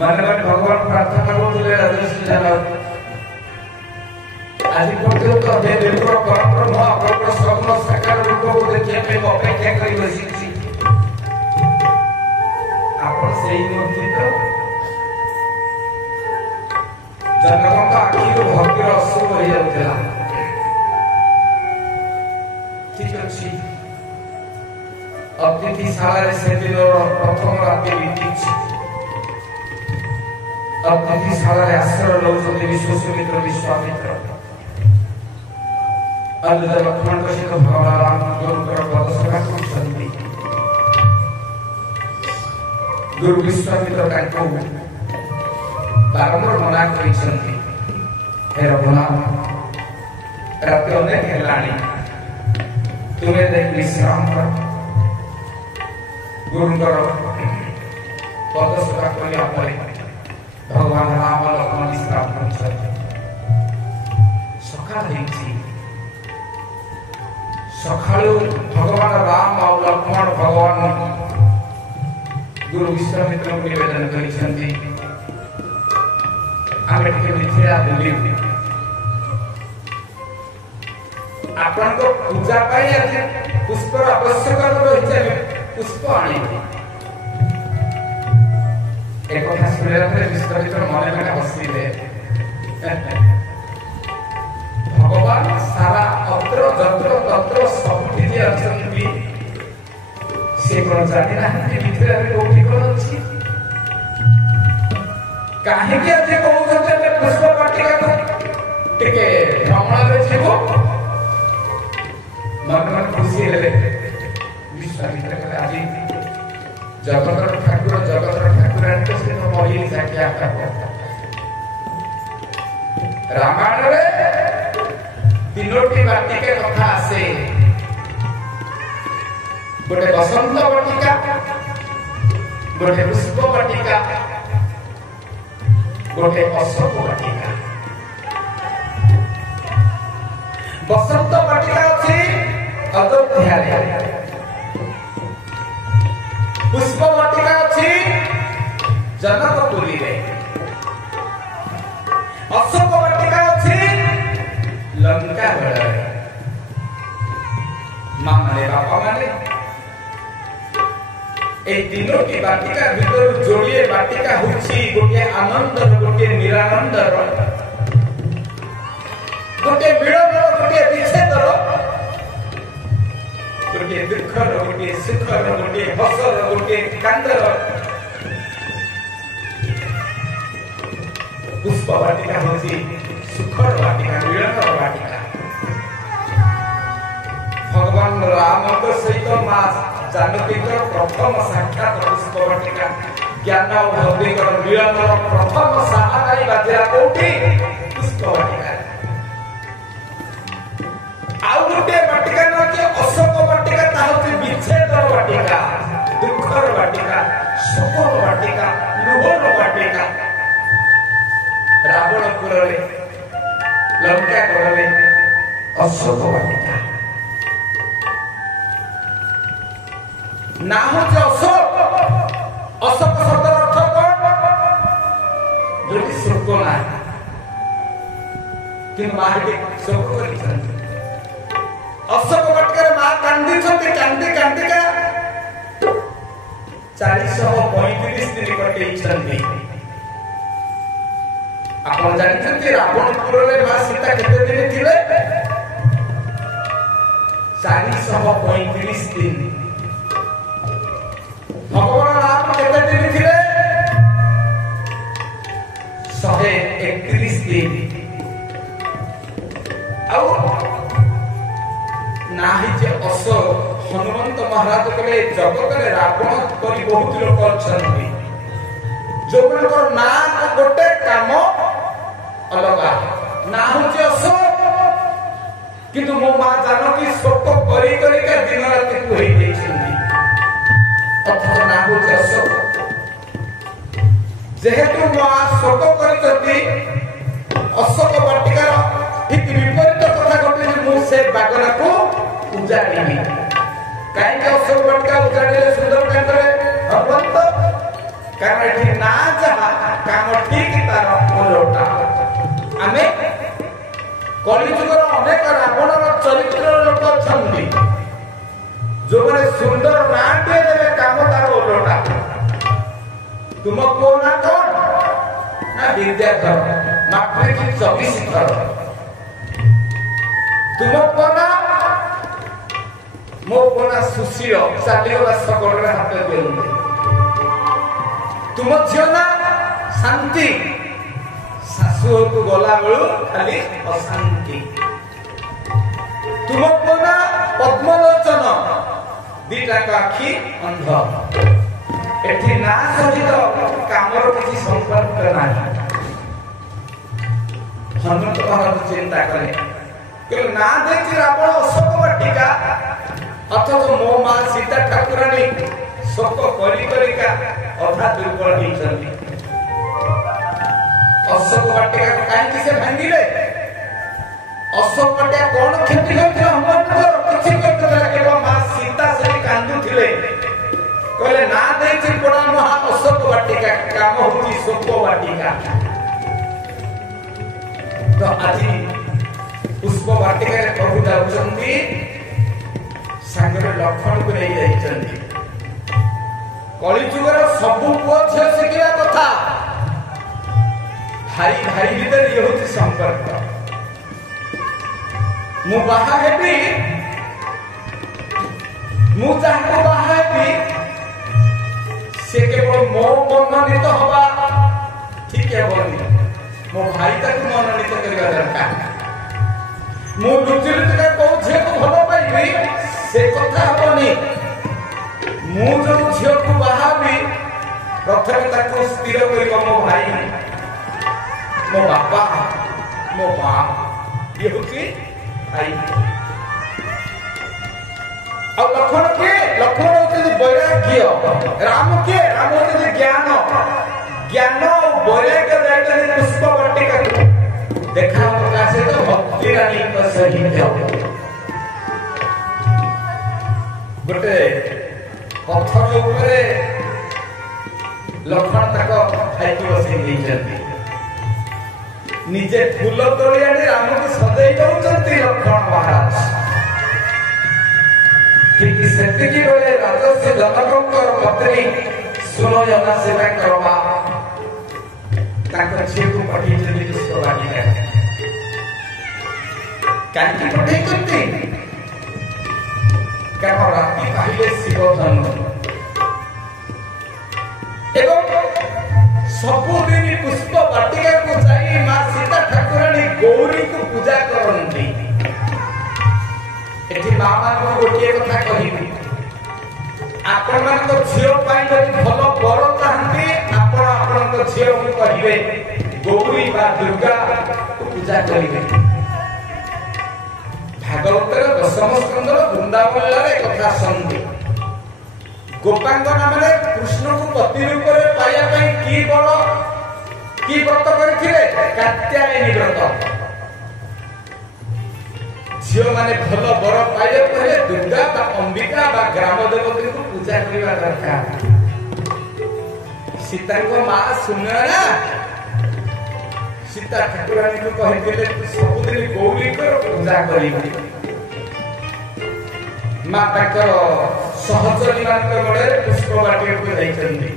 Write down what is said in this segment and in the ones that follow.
মানে মানে ভগবান প্রার্থনা করলে রাজশ্রী জানা আজি পর্যন্ত দেবীর পরম অপর স্বপ্ন সাকার রূপକୁ ଦେଖିବା ପାଇଁ ଅପେକ୍ଷା କରି ବସିଛି ଆପଣ ସେଇ ମୂର୍ତ୍ତି ତ ଜନକଙ୍କ ଆଖିରୁ ଭକ୍ତିର ଅଶ୍ରୁ ବହି ଯାଉଥିଲା ଠିକ ଅଛି ଅତିଥିଶାଳାରେ ସେଦିନର ପ୍ରଥମ ରାତି ବିତିଛି ଅତିଥିଶାଳାରେ ଆଶ୍ରୟ ନେଉଛନ୍ତି ବିଶ୍ୱମିତ୍ର ବିଶ୍ୱାମିତ୍ର अलग लक्ष्मण को सिद्ध भगवान राम गुरु पर पदसेवा करछन्ति गुरु विश्वामित्र ताको बारंबार मना करछन्ति हे रघुनाथ राति अनेक हेलाणी तुम्हें देख विश्राम कर गुरुଙ୍କର पदसेवा करिया परे भगवान राम लक्ष्मण विश्राम करछन्ति सकाळ ହେଇଛି सकाळू भगवान राम और लक्ष्मण भगवान गुरु विश्वामित्र को निवेदन करिसंती आमे के मिथिला बुली आपन को पूजा पाई आज पुष्प आवश्यक रहिছে पुष्प आनी एक কথা শুনলে পরে विश्वामित्र মনে মনে हसिले भगवान सारा अत्र जत्र तत्र सबठी जे अछंती से कोन जानि ना भितरे रे कोठी कोन अछि काहे के जे कहउछते जे पुष्प वाटिका को टिके भ्रमण रे जेबो मन मन खुशी हेले विश्वामित्र के आजी जगतर ठाकुर आंते से तो मोहि जाके आता रामायण रे तीनोटी वाटिका कथा आसे गोटे बसंत वाटिका गोटे पुष्प वाटिका गोटे अशोक वाटिका बसंत वाटिका अछि अयोध्या रे पुष्प वाटिका अछि जनकपुरी रे अशोक वाटिका अछि लंका बड़ा माने बापा माने ए तीनों की वाटिका भीतर जोड़िए वाटिका हुची गोटे आनंद गोटे निरानंद गोटे विड़ंब गोटे विच्छेद गोटे दुख गोटे सुख गोटे हस गोटे कांद पुष्प वाटिका हुची सुखर वाटिका विड़ंब वाटिका भगवान राम को सहित मां जानकी प्रथम साक्षात पुष्प वाटिका ज्ञान और भक्ति कर विड़ंब प्रथम सहायकारी बाजिला कोठी पुष्प वाटिका आउ गोटे वाटिका न कि अशोक वाटिका ताहति विच्छेद वाटिका दुखर वाटिका सुखर वाटिका लुहर वाटिका रावणपुर रे लंका करले अशोक वाटिका ना हो जो अशोक अशोक शब्द अर्थ कोन जोटी सुख ना कि मार के सुख करी अशोक वाटिका मां कांदी छथि कांदी कांदिका 435 दिन कटे छथि आपण जानिछथि रावणपुर रे मां सीता केते दिन थिले 435 दिन भगवान राम केते दिन थिले 131 दिन आउ नाही जे अशोक हनुमंत महाराज कले जगत रे रावण करी बहुत लोक अछंती जो मनकर ना गोटे काम अलगा ना हो जे अशोक किंतु मो मां जानकी शोक करी करी के दिन रात होई दैछंती अथवा ना हो जे अशोक जेहेतु मां शोक करितती अशोक वाटिकार ठीक विपरीत कथा घटे जे मु से बागना को उजाड़िबी कहीं अशोक वाटिका उजाड़े सुंदरकांड हबंत कारण एठी ना जहा काम ठीक तार ओलोटा आमे कलिजुगर अनेक रावणर चरित्र लोक छंदी जो माने सुंदर ना दे देवे काम तार ओलोटा तुम को ना कौन ना विद्याधर मात्र की 24 थर तुम को ना मो को ना सुशील चालीगला सकल रे हाथ देउंदे तुम झियो ना शांति शाशु को गला बेलू खाली अशांति तुम को ना पद्मलोचन दीटा आखि अंध एठी ना सहित कामर किसी संपर्क नाही हनुमंत महाराज चिंता करे कि ना देखि रावण अशोक वाटिका अथच मो मां सीता ठाकुरानी शोक करी करिका अधा दुर्बल होइछन्ती अशोक वाटिका काहे से भांगिले अशोक वाटिका कोन क्षति होइछ हनुमंत किछि करतला केवल मां सीता से कांदुथिले कहले ना देखि पड़ा महा अशोक वाटिका काम होची शोक वाटिका तो आज पुष्प वाटिका रे प्रभु जाउछन्ती सांगरे लक्षण को नहीं जाइछन्ती कलिजुगर सब पुओ झियो शिखिया कथा भाई भाई भीतर ये होची संपर्क मु बाहा हेबी मु जाको बाहा हेबी से केवल मो मनोनीत हवा ठीक है बोली मो भाई तक मनोनीत करबा दरकार मु लुचिलुच का को झे को भलो पाइबी से कथा हबनी मु जो झियो को बाहाबी प्रथम ताको स्थिर करिबा मो भाई मो बापा मो मां ये होची भाई और लखन के लखन होते वैराग्य राम के राम होते ज्ञान ज्ञान और वैराग्य जाइते पुष्प वाटिका देखा प्रकाशे तो भक्ति रानी का सहित गोटे पत्थर ऊपर लखन तक खाइकी बसई देइछन्ती निजे फूल तोड़ी आनी राम को सजाई दउछन्ती लखन महाराज ठीक सेतिकी बेले राजर्षि जनकंकर पत्नी सुनयना सेवा करबा ताको झियो को पठेइछन्ती पुष्प वाटिका कांकी पठेइछन्ती कारण राति पाहिले शिव जन्म एवं सबुदिन पुष्प वाटिका को जाई मां सीता ठाकुरानी गौरी को पूजा करंती एठी मां मान को गोटिए कथा कहिबी आपण मान को झियो पाई जदि भलो बर चाहंती आपण आपण को झियो को कहिबे गौरी बा दुर्गा को पूजा करिवे भागवतर दशम स्कंदर वृंदावन रे कथा संधि गोपांगना माने कृष्ण को पति रूप रे पाया पई की व्रत करथिले कात्यायनी व्रत झियो माने भलो बर पाइले पहिले दुर्गा बा अंबिका बा ग्राम देवती को पूजा करबा दरकार सीता को मां सुनना ना सीता ठाकुरानी को कहिथिले सबुदिन गौरी को पूजा करिबी मां ताकर सहचरी मान मडे पुष्प वाटिका को जाइछन्ती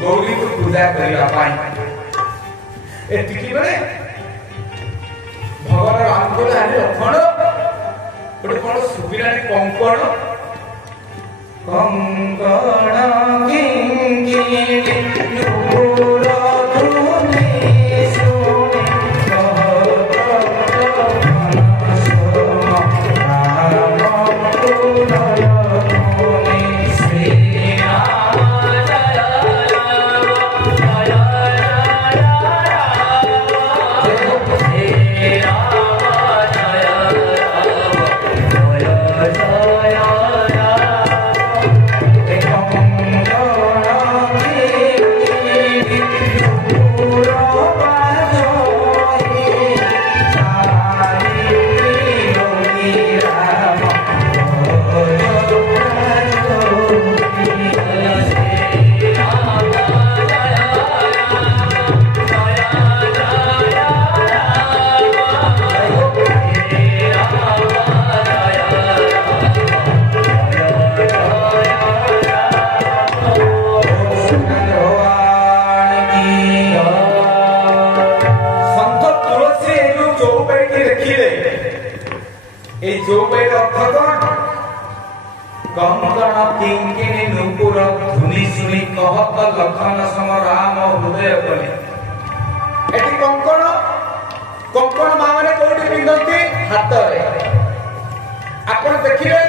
गौरी को पूजा करिबा पाई एतिकी बेले भगवान राम को आनी लखन गोटे कौन सुबिरानी कंकण कंकण किंकिणी नुपुर धुनी सुनी चौपाई अर्थ कौन कंकण किंकिणी नुपुर धुनी सुनी कहत लखन सम राम हृदय बने एटी कंकण कंकण माने कोठी पिंदती हाथ रे आपण देखिले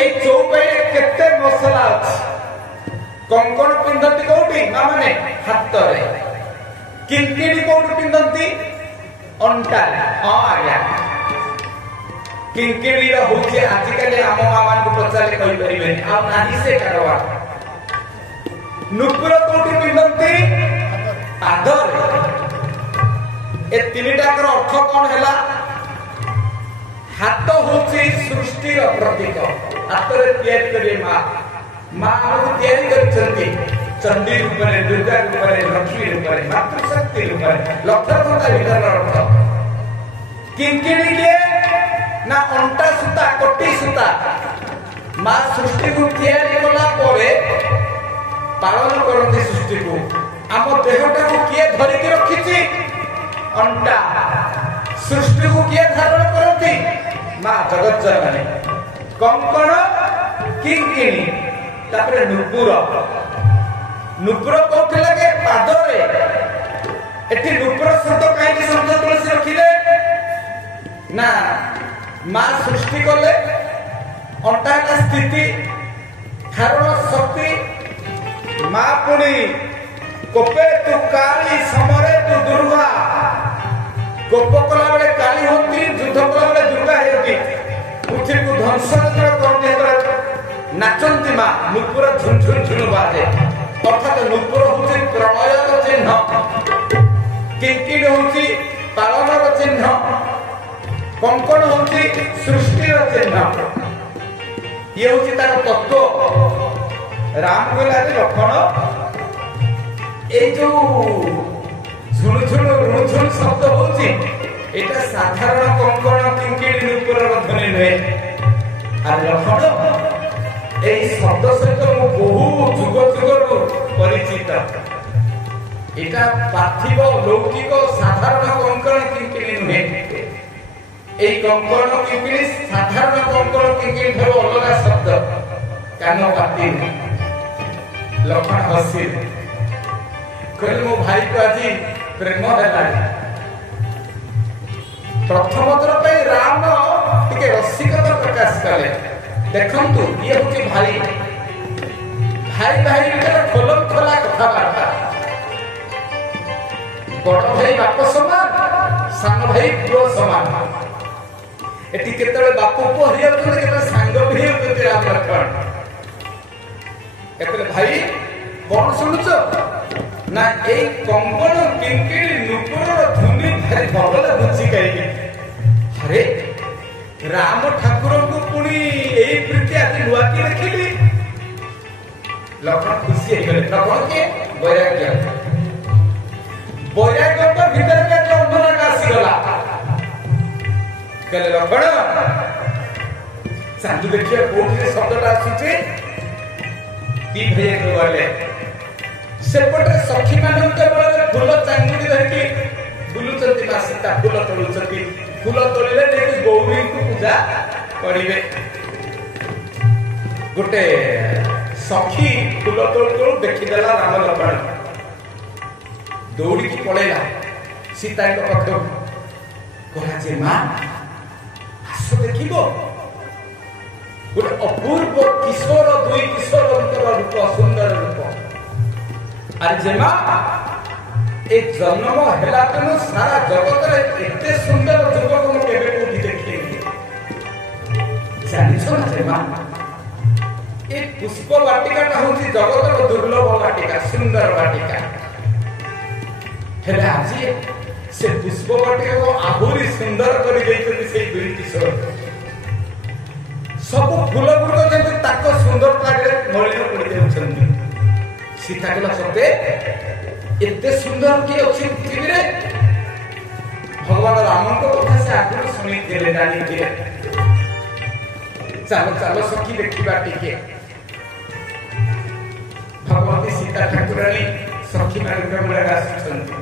ए चौपाई केते मसला अछि कंकण पिंदती कोठी माने हाथ रे किंकिणी कोठी पिंदती अंटा हां आज्ञा किंकिणी रो होचे आजिकली आम मामान को पचाले कहि परिबे आ नाही से करवा नुपुर कोठी पिंदती पादर ए तीनटा कर अर्थ कोन हैला हाथ होची सृष्टि रो प्रतीक हाथ रे तैयारी करे मां हमको तैयारी करछंती चंडी रूप रे दुर्गा रूप रे लक्ष्मी रूप रे मातृशक्ति रूप रे लक्षणता भीतर अर्थ किंकिणी के ना अंटा सूता कोटी सूता मां सृष्टि को तैयारी कला परे पालन करती सृष्टि को आम देहटा को किए धरि के रखिछि अंटा सृष्टि को किए धारण करती मां जगत जननी कंकण किंकिणी तापरे नुपुर नुपुर कोठी लगे पाद रे एठी नुपुर शब्द काहे कि शब्द तुलसी रखिले ना मां सृष्टि कले अंटा का स्थिति धारण शक्ति मां पुणी कोपे तू काली समरे तू दुर्गा कोप कला बेले काली होती युद्ध कला बेले दुर्गा होती पृथ्वी को ध्वंस करते नाचंती मां नुपुर झुन झुन झुन बाजे अर्थात नुपुर होती प्रलयर चिन्ह किंकिणी होती पालनर चिन्ह कंकण होती सृष्टि चिन्ह ये होती तार तत्व राम कहला लक्षण ए जो झुण झुण ऋण झुण शब्द होती एटा साधारण कंकण किंकिणी नुपुर ध्वनि नुहे आर लक्षण ए शब्द सहित मु बहु जुग जुगरु परिचित एटा पार्थिव लौकिक साधारण कंकण किंकिणी नुहे এই कंकण किंकिणी साधारण कंकण किंकिणी ठारो अलगा शब्द कान पाती लक्षण हसी कहले मो भाई को आज प्रेम हैला प्रथम थर पे राम टिके रसिकता प्रकाश कले देखंतु ये होती भाई भाई भाई ଭିତରେ ଖୋଲମ ଖୋଲା କଥାବାର୍ତ୍ତା ବଡ଼ ଭାଇ ବାପ ସମାନ ସାନ ଭାଇ ପୁଅ ସମାନ एटी केतले बापू को हिया तो केतले सांग भी होते राम लक्ष्मण केतले भाई कोन सुनुचो ना ए कंकण किंकिणी नुपुर धुनी भारी भगल बुझी कहि अरे राम ठाकुर को पुनी एई प्रीति आदि लुआ की देखिली लक्ष्मण खुशी हे गले लक्ष्मण के वैराग्य तो भीतर के अंधना कासी गला कहले लक्ष्मण सांजु देखिए कोठी शब्दटा आसीचे ती भये को गले सेपटे सखी मानन के बळे फूल चांगुडी धरकी बुलुचंती मा सीता फूल तोलुचंती फूल तोलिले देखि गौरी को पूजा करिवे गोटे सखी फूल तोल देखि देला राम लक्ष्मण दौड़ी की पळेला सीता को पक्ष कहला जे मां देखिबो गोटे अपूर्व किशोर दुई किशोरंतर रूप सुंदर रूप अरे जेमा एक जन्म हेला तनु सारा जगत रे एते सुंदर युवक को केबे कोठी देखिनी जानिछो ना जेमा एक पुष्प वाटिका ता होची जगत रो दुर्लभ वाटिका सुंदर वाटिका हेला आज से पुष्प वाटिका को आहुरी सुंदर कर देइते से दुई किशोर सब फूल गुड़ जंतु ताको सुंदर लागे मलिन पड़ी जाउछन्ती सीता कला सते एते सुंदर की अछि पृथ्वी रे भगवान राम को कथा से आगु सुनि देले जानी दिले चलो चलो सखी देखिबा टिके भगवती सीता ठाकुरानी सखी मार्ग में आसीछन्ती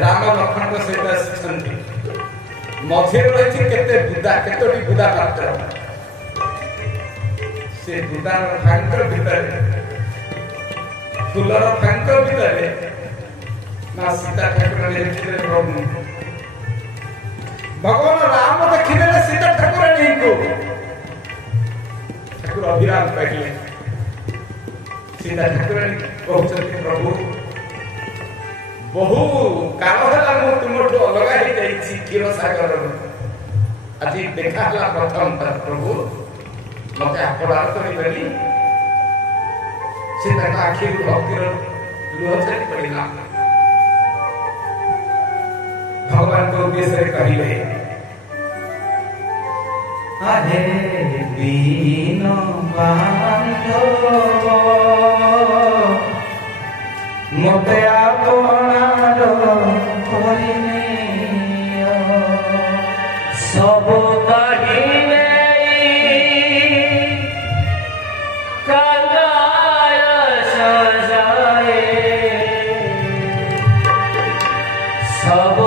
राम लक्ष्मण को सहित आसीछन्ती मझे रही केते बुदा केतोटी बुदा पात्र से बुदार फांकर भितर फुलर फांकर भितर ना सीता ठाकुराणी देखिले प्रभु भगवान राम देखिले सीता ठाकुराणी को ठाकुर अभिराम पाइले सीता ठाकुराणी कहते प्रभु बहु काल है मु तुमठू अलग हो जाई क्षीर सागर आज देखा प्रथम प्रभु मत अपराध करी से आखि भक्तिर लुह छाड़ी पड़ा भगवान को उद्देश्य कहले अरे दीन बांधव मते आपणार करिने सब काढ़िले कांगार सजाए सब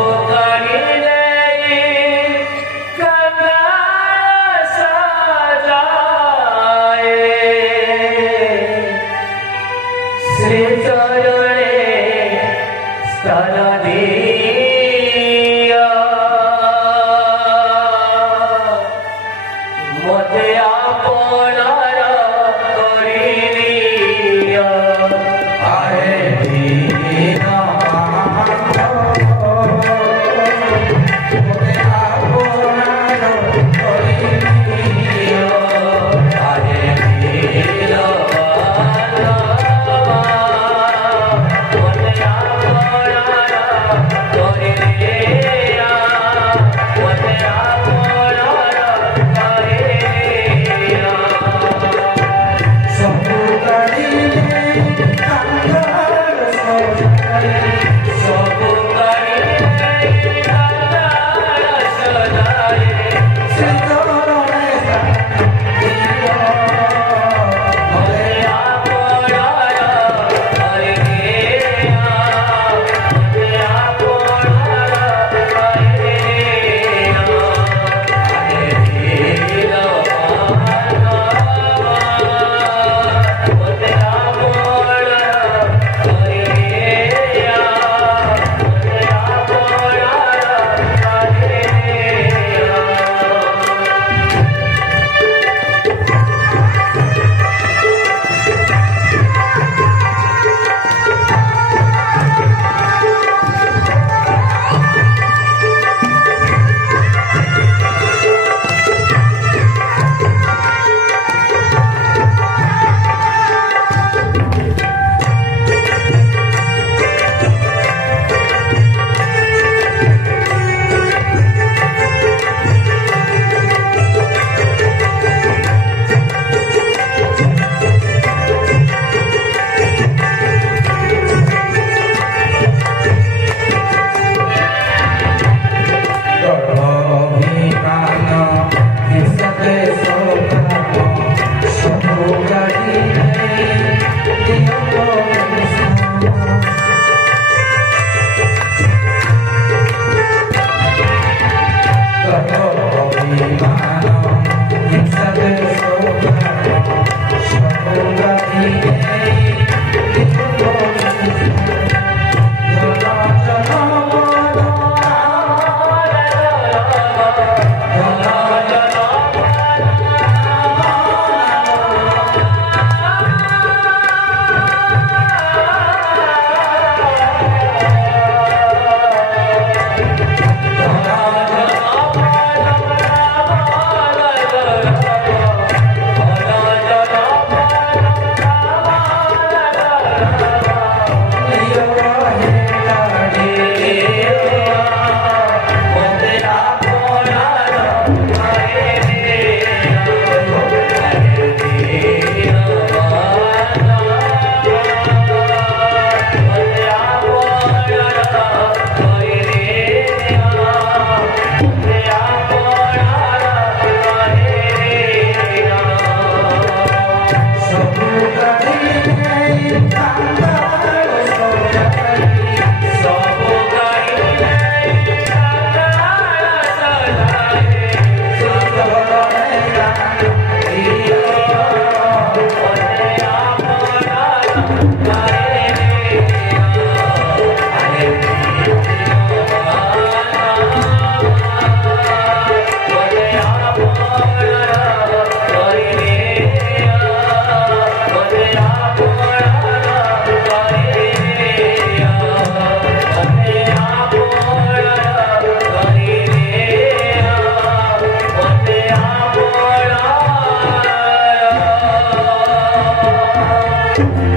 Thank you.